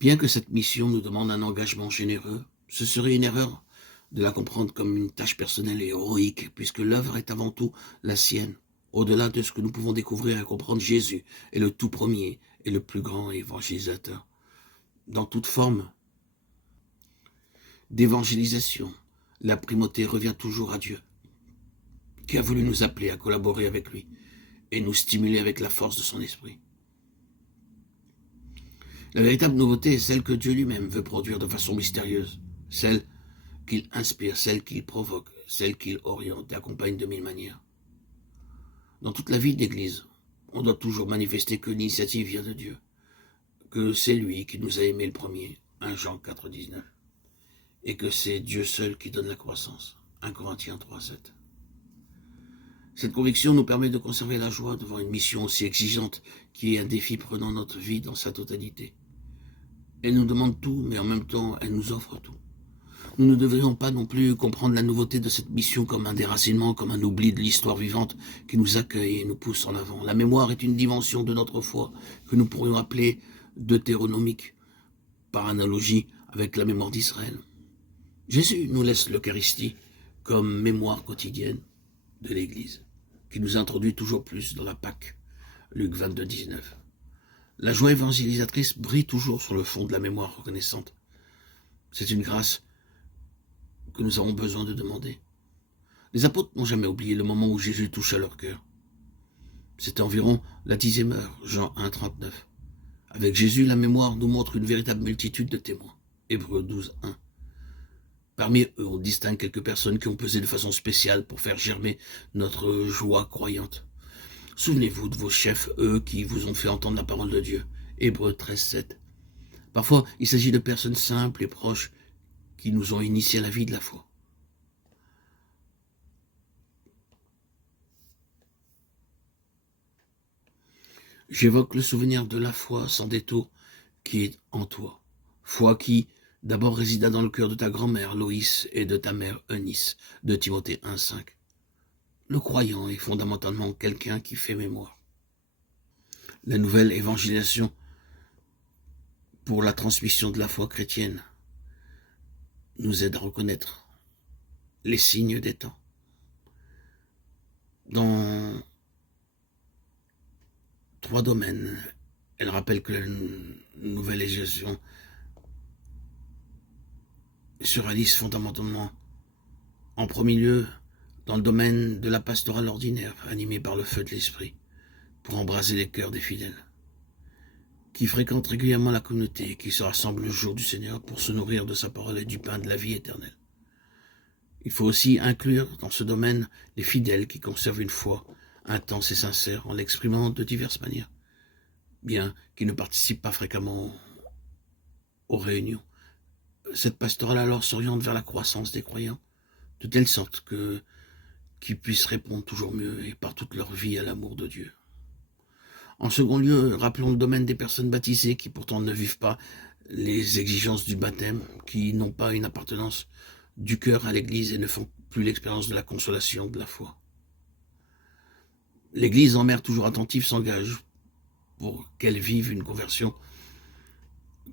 Bien que cette mission nous demande un engagement généreux, ce serait une erreur de la comprendre comme une tâche personnelle et héroïque, puisque l'œuvre est avant tout la sienne. Au-delà de ce que nous pouvons découvrir et comprendre, Jésus est le tout premier et le plus grand évangélisateur. Dans toute forme d'évangélisation, la primauté revient toujours à Dieu, qui a voulu nous appeler à collaborer avec lui et nous stimuler avec la force de son esprit. La véritable nouveauté est celle que Dieu lui-même veut produire de façon mystérieuse, celle qu'il inspire, celle qu'il provoque, celle qu'il oriente et accompagne de mille manières. Dans toute la vie de l'Église, on doit toujours manifester que l'initiative vient de Dieu, que c'est lui qui nous a aimés le premier, 1 Jean 4, 19, et que c'est Dieu seul qui donne la croissance, 1 Corinthiens 3, 7. Cette conviction nous permet de conserver la joie devant une mission aussi exigeante qui est un défi prenant notre vie dans sa totalité. Elle nous demande tout, mais en même temps, elle nous offre tout. Nous ne devrions pas non plus comprendre la nouveauté de cette mission comme un déracinement, comme un oubli de l'histoire vivante qui nous accueille et nous pousse en avant. La mémoire est une dimension de notre foi que nous pourrions appeler deutéronomique, par analogie avec la mémoire d'Israël. Jésus nous laisse l'Eucharistie comme mémoire quotidienne de l'Église, qui nous introduit toujours plus dans la Pâque, Luc 22, 19. La joie évangélisatrice brille toujours sur le fond de la mémoire reconnaissante. C'est une grâce que nous avons besoin de demander. Les apôtres n'ont jamais oublié le moment où Jésus toucha leur cœur. C'était environ la 10e heure, Jean 1, 39. Avec Jésus, la mémoire nous montre une véritable multitude de témoins. Hébreux 12, 1. Parmi eux, on distingue quelques personnes qui ont pesé de façon spéciale pour faire germer notre joie croyante. Souvenez-vous de vos chefs, eux qui vous ont fait entendre la parole de Dieu. Hébreux 13, 7. Parfois, il s'agit de personnes simples et proches qui nous ont initiés à la vie de la foi. J'évoque le souvenir de la foi sans détour qui est en toi. Foi qui d'abord résida dans le cœur de ta grand-mère Loïs et de ta mère Eunice, de Timothée 1, 5. Le croyant est fondamentalement quelqu'un qui fait mémoire. La nouvelle évangélisation pour la transmission de la foi chrétienne nous aide à reconnaître les signes des temps. Dans 3 domaines, elle rappelle que la nouvelle évangélisation se réalise fondamentalement en premier lieu dans le domaine de la pastorale ordinaire, animée par le feu de l'esprit, pour embraser les cœurs des fidèles, qui fréquentent régulièrement la communauté et qui se rassemblent le jour du Seigneur pour se nourrir de sa parole et du pain de la vie éternelle. Il faut aussi inclure dans ce domaine les fidèles qui conservent une foi intense et sincère en l'exprimant de diverses manières, bien qu'ils ne participent pas fréquemment aux réunions. Cette pastorale alors s'oriente vers la croissance des croyants, de telle sorte qu'ils puissent répondre toujours mieux et par toute leur vie à l'amour de Dieu. En second lieu, rappelons le domaine des personnes baptisées qui pourtant ne vivent pas les exigences du baptême, qui n'ont pas une appartenance du cœur à l'Église et ne font plus l'expérience de la consolation de la foi. L'Église, en mère toujours attentive, s'engage pour qu'elles vivent une conversion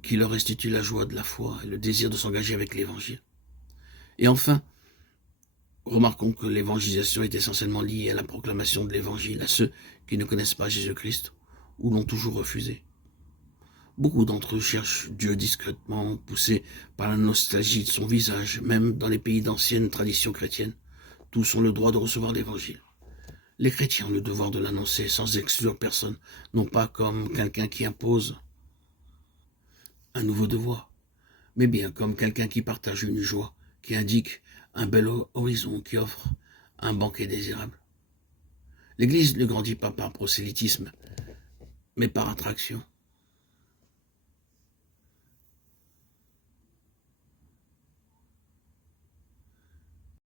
qui leur restitue la joie de la foi et le désir de s'engager avec l'Évangile. Et enfin, remarquons que l'évangélisation est essentiellement liée à la proclamation de l'Évangile à ceux qui ne connaissent pas Jésus-Christ ou l'ont toujours refusé. Beaucoup d'entre eux cherchent Dieu discrètement, poussés par la nostalgie de son visage, même dans les pays d'anciennes traditions chrétiennes. Tous ont le droit de recevoir l'Évangile. Les chrétiens ont le devoir de l'annoncer sans exclure personne, non pas comme quelqu'un qui impose un nouveau devoir, mais bien comme quelqu'un qui partage une joie, qui indique un bel horizon, qui offre un banquet désirable. L'Église ne grandit pas par prosélytisme, mais par attraction.